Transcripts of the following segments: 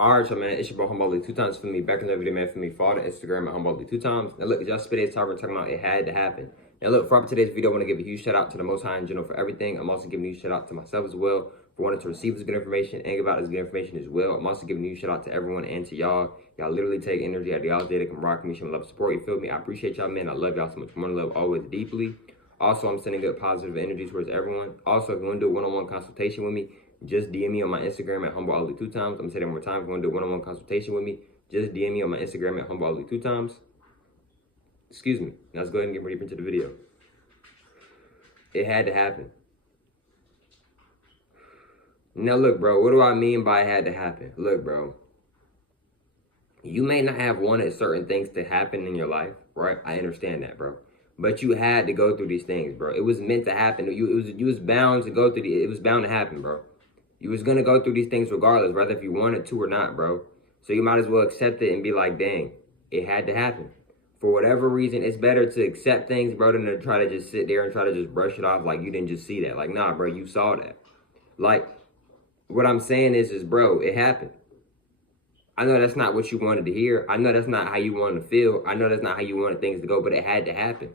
Alright, y'all, man, it's your boy Humboldt 2 times for me. Back in the video, man, for me. Follow the Instagram at Humboldt 2 times. Now, look, y'all spit talking about it had to happen. Now, look, for today's video, I want to give a huge shout out to the Most High in general for everything. I'm also giving a huge shout out to myself as well for wanting to receive this good information and give out this good information as well. I'm also giving a huge shout out to everyone and to y'all. Y'all literally take energy out of y'all's day to come rock me, show me love, support. You feel me? I appreciate y'all, man. I love y'all so much. More love always deeply. Also, I'm sending good positive energy towards everyone. Also, if you want to do a one-on-one consultation with me, just DM me on my Instagram at Humboldt 2 times. I'm going to say that one more time. If you want to do a one-on-one consultation with me, just DM me on my Instagram at Humboldt 2 times. Excuse me. Now let's go ahead and get ready into the video. It had to happen. Now look, bro, what do I mean by it had to happen? Look, bro, you may not have wanted certain things to happen in your life, right? I understand that, bro. But you had to go through these things, bro. It was meant to happen. You was bound to go through it was bound to happen, bro. You was gonna go through these things regardless, whether if you wanted to or not, bro. So you might as well accept it and be like, dang, it had to happen. For whatever reason, it's better to accept things, bro, than to try to just sit there and try to just brush it off like you didn't just see that. Like, nah, bro, you saw that. Like, what I'm saying is, bro, it happened. I know that's not what you wanted to hear. I know that's not how you wanted to feel. I know that's not how you wanted things to go, but it had to happen.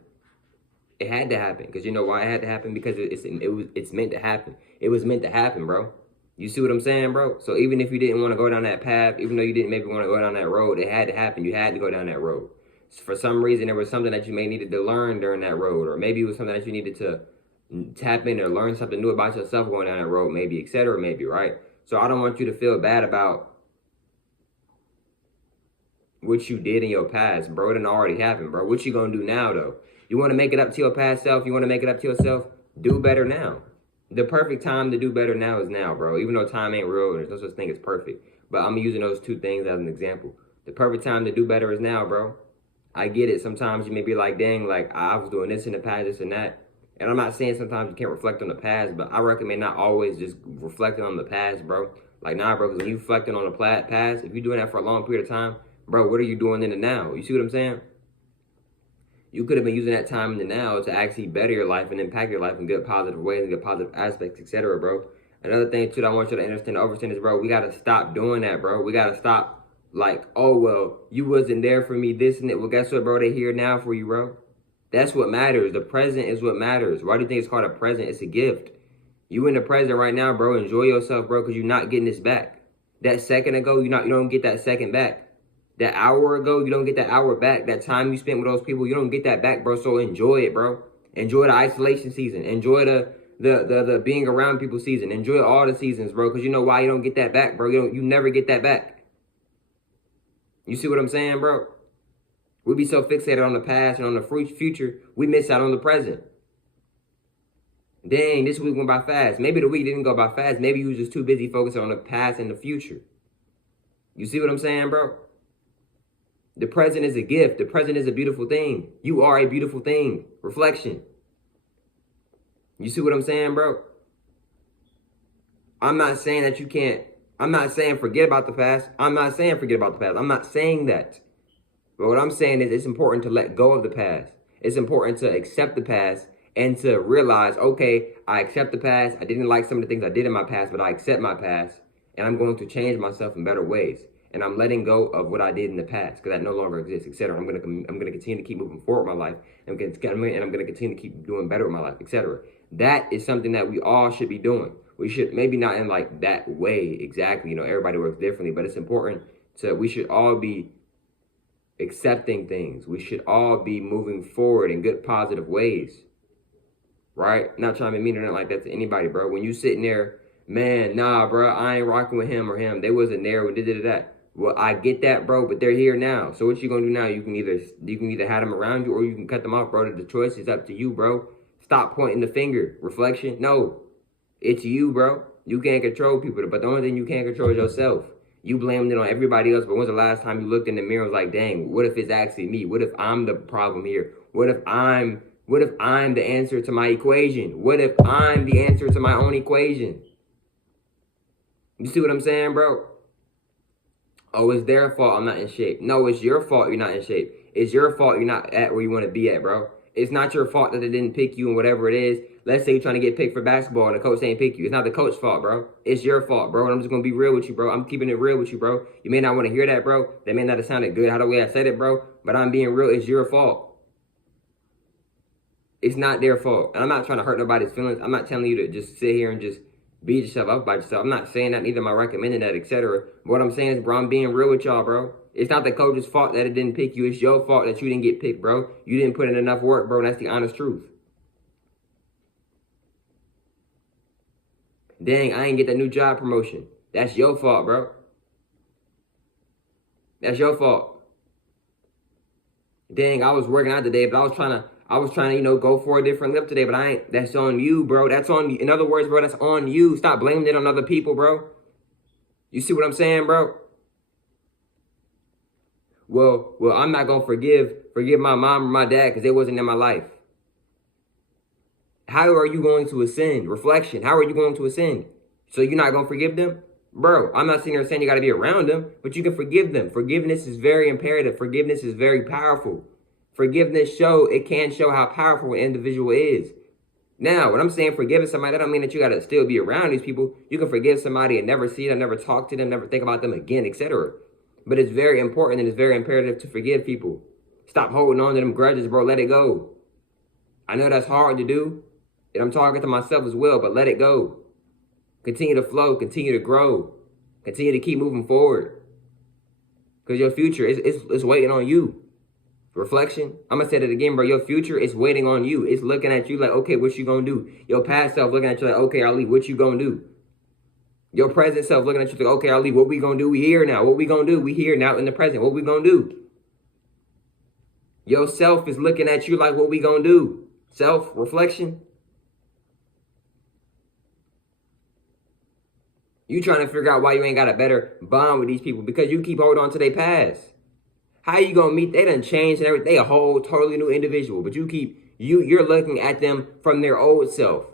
It had to happen. Because you know why it had to happen? Because it's meant to happen. It was meant to happen, bro. You see what I'm saying, bro? So even if you didn't want to go down that path, even though you didn't maybe want to go down that road, it had to happen. You had to go down that road. For some reason, there was something that you may needed to learn during that road, or maybe it was something that you needed to tap in or learn something new about yourself going down that road, maybe, etc., maybe, right? So I don't want you to feel bad about what you did in your past, bro. It didn't already happen, bro. What you gonna do now, though? You want to make it up to your past self? You want to make it up to yourself? Do better now. The perfect time to do better now is now, bro. Even though time ain't real, there's no such thing as perfect. But I'm using those two things as an example. The perfect time to do better is now, bro. I get it. Sometimes you may be like, dang, like, I was doing this in the past, this and that. And I'm not saying sometimes you can't reflect on the past, but I recommend not always just reflecting on the past, bro. Like, nah, bro, because when you reflecting on the past, if you're doing that for a long period of time, bro, what are you doing in the now? You see what I'm saying? You could have been using that time in the now to actually better your life and impact your life in good positive ways and good positive aspects, etc., bro. Another thing, too, that I want you to understand and understand is, bro, we got to stop doing that, bro. We got to stop, like, oh, well, you wasn't there for me, this and that. Well, guess what, bro? They're here now for you, bro. That's what matters. The present is what matters. Why do you think it's called a present? It's a gift. You in the present right now, bro. Enjoy yourself, bro, because you're not getting this back. That second ago, you don't get that second back. That hour ago, you don't get that hour back. That time you spent with those people, you don't get that back, bro. So enjoy it, bro. Enjoy the isolation season. Enjoy the being around people season. Enjoy all the seasons, bro. Because you know why you don't get that back, bro. You never get that back. You see what I'm saying, bro? We be so fixated on the past and on the future, we miss out on the present. Dang, this week went by fast. Maybe the week didn't go by fast. Maybe you was just too busy focusing on the past and the future. You see what I'm saying, bro? The present is a gift. The present is a beautiful thing. You are a beautiful thing. Reflection. You see what I'm saying, bro? I'm not saying that you can't. I'm not saying forget about the past. I'm not saying forget about the past. I'm not saying that. But what I'm saying is it's important to let go of the past. It's important to accept the past and to realize, okay, I accept the past. I didn't like some of the things I did in my past, but I accept my past. And I'm going to change myself in better ways. And I'm letting go of what I did in the past because that no longer exists, etc. I'm gonna continue to keep moving forward with my life, and I'm gonna continue to keep doing better with my life, etc. That is something that we all should be doing. We should maybe not in like that way exactly. You know, everybody works differently, but it's important we should all be accepting things. We should all be moving forward in good positive ways, right? Not trying to mean nothing like that to anybody, bro. When you sitting there, man, nah, bro, I ain't rocking with him or him. They wasn't there. We did that. Well, I get that, bro, but they're here now. So what you gonna do now? You can either have them around you or you can cut them off, bro. The choice is up to you, bro. Stop pointing the finger. Reflection. No, it's you, bro. You can't control people, but the only thing you can't control is yourself. You blamed it on everybody else, but when's the last time you looked in the mirror and was like, dang, what if it's actually me? What if I'm the problem here? What if I'm the answer to my equation? What if I'm the answer to my own equation? You see what I'm saying, bro? Oh, it's their fault I'm not in shape. No, it's your fault you're not in shape. It's your fault you're not at where you want to be at, bro. It's not your fault that they didn't pick you and whatever it is. let's say you're trying to get picked for basketball and the coach ain't pick you. It's not the coach's fault, bro. It's your fault, bro. And I'm just gonna be real with you, bro. I'm keeping it real with you, bro. You may not want to hear that, bro. That may not have sounded good how the way I said it, bro. But I'm being real. It's your fault. It's not their fault. And I'm not trying to hurt nobody's feelings. I'm not telling you to just sit here and just beat yourself up by yourself. I'm not saying that, neither am I recommending that, etc. What I'm saying is, bro, I'm being real with y'all, bro. It's not the coach's fault that it didn't pick you. It's your fault that you didn't get picked, bro. You didn't put in enough work, bro. And that's the honest truth. Dang, I ain't get that new job promotion. That's your fault, bro. That's your fault. Dang, I was working out today, but I was trying to, you know, go for a different lift today, but I ain't. That's on you, bro. That's on you. In other words, bro, that's on you. Stop blaming it on other people, bro. You see what I'm saying, bro? Well, I'm not gonna forgive my mom or my dad because they wasn't in my life. How are you going to ascend? Reflection. How are you going to ascend? So you're not gonna forgive them? Bro, I'm not sitting here saying you gotta be around them, but you can forgive them. Forgiveness is very imperative. Forgiveness is very powerful. Forgiveness can show how powerful an individual is. Now, when I'm saying forgiving somebody, that don't mean that you gotta still be around these people. You can forgive somebody and never see them, never talk to them, never think about them again, etc. But it's very important and it's very imperative to forgive people. Stop holding on to them grudges, bro. Let it go. I know that's hard to do, and I'm talking to myself as well, but let it go. Continue to flow, continue to grow, continue to keep moving forward. Because your future is waiting on you. Reflection. I'm going to say that again, bro. Your future is waiting on you. It's looking at you like, okay, what you going to do? Your past self looking at you like, okay, Ali, what you going to do? Your present self looking at you like, okay, Ali, what we going to do? We here now. What we going to do? We here now in the present. What we going to do? Your self is looking at you like, what we going to do? Self-reflection. You trying to figure out why you ain't got a better bond with these people because you keep holding on to their past. How you gonna meet? They done changed and everything. They a whole totally new individual, but you're looking at them from their old self.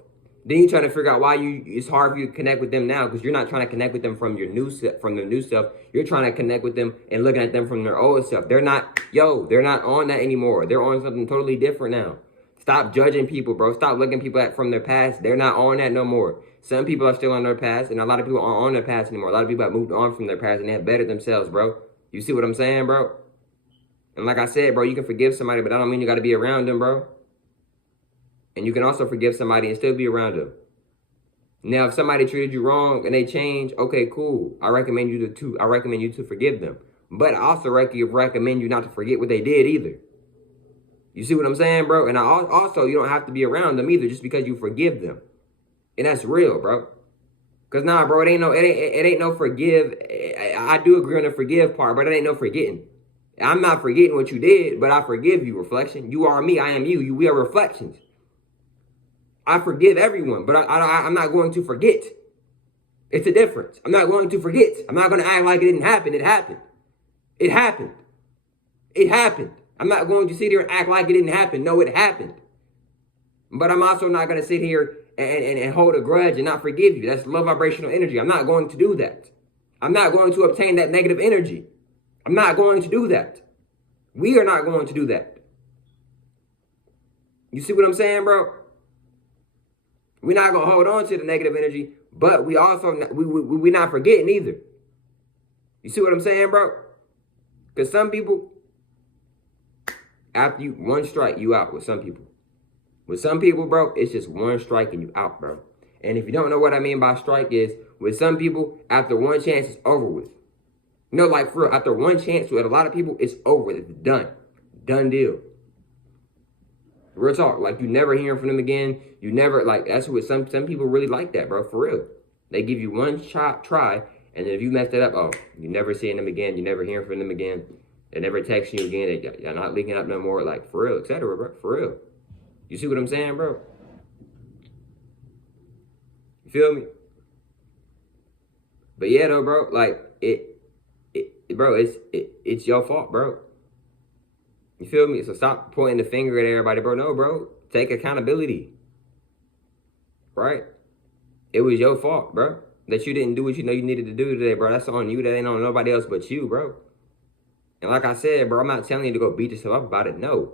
Then you trying to figure out why it's hard for you to connect with them now because you're not trying to connect with them from your new from their new self. You're trying to connect with them and looking at them from their old self. They're not on that anymore. They're on something totally different now. Stop judging people, bro. Stop looking people at from their past. They're not on that no more. Some people are still on their past, and a lot of people aren't on their past anymore. A lot of people have moved on from their past, and they have bettered themselves, bro. You see what I'm saying, bro? And like I said, bro, you can forgive somebody, but that don't mean you got to be around them, bro. And you can also forgive somebody and still be around them. Now, if somebody treated you wrong and they change, okay, cool. I recommend you to forgive them. But I also recommend you not to forget what they did either. You see what I'm saying, bro? And also, you don't have to be around them either just because you forgive them. And that's real, bro. Cause nah, bro, it ain't no forgive. I do agree on the forgive part, but it ain't no forgetting. I'm not forgetting what you did, but I forgive you, reflection. You are me, I am you. We are reflections. I forgive everyone, but I'm not going to forget. It's a difference. I'm not going to forget. I'm not going to act like it didn't happen. It happened. It happened. It happened. I'm not going to sit here and act like it didn't happen. No, it happened. But I'm also not going to sit here and hold a grudge and not forgive you. That's low vibrational energy. I'm not going to do that. I'm not going to obtain that negative energy. I'm not going to do that. We are not going to do that. You see what I'm saying, bro? We're not going to hold on to the negative energy, but we also, we're not forgetting either. You see what I'm saying, bro? Because some people, after one strike, you out with some people. With some people, bro, it's just one strike and you out, bro. And if you don't know what I mean by strike is, with some people, after one chance, it's over with. You know, like for real, after one chance, with a lot of people, it's over with. It's done. Done deal. Real talk. Like, you never hearing from them again. You never, like, that's what some people really like that, bro. For real. They give you one try, and then if you mess that up, oh, you never seeing them again. You never hearing from them again. They never texting you again. You're not linking up no more. Like, for real, etc., bro. For real. You see what I'm saying, bro? You feel me? But yeah, though, bro, like, it's your fault, bro. You feel me? So stop pointing the finger at everybody, bro. No, bro. Take accountability. Right? It was your fault, bro. That you didn't do what you know you needed to do today, bro. That's on you. That ain't on nobody else but you, bro. And like I said, bro, I'm not telling you to go beat yourself up about it. No.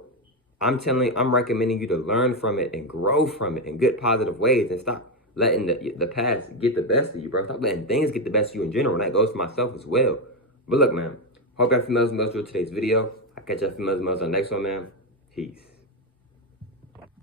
I'm recommending you to learn from it and grow from it in good, positive ways, and stop letting the past get the best of you, bro. Stop letting things get the best of you in general. And that goes to myself as well. But look, man, hope y'all familiar with today's video. I'll catch y'all familiar on the next one, man. Peace.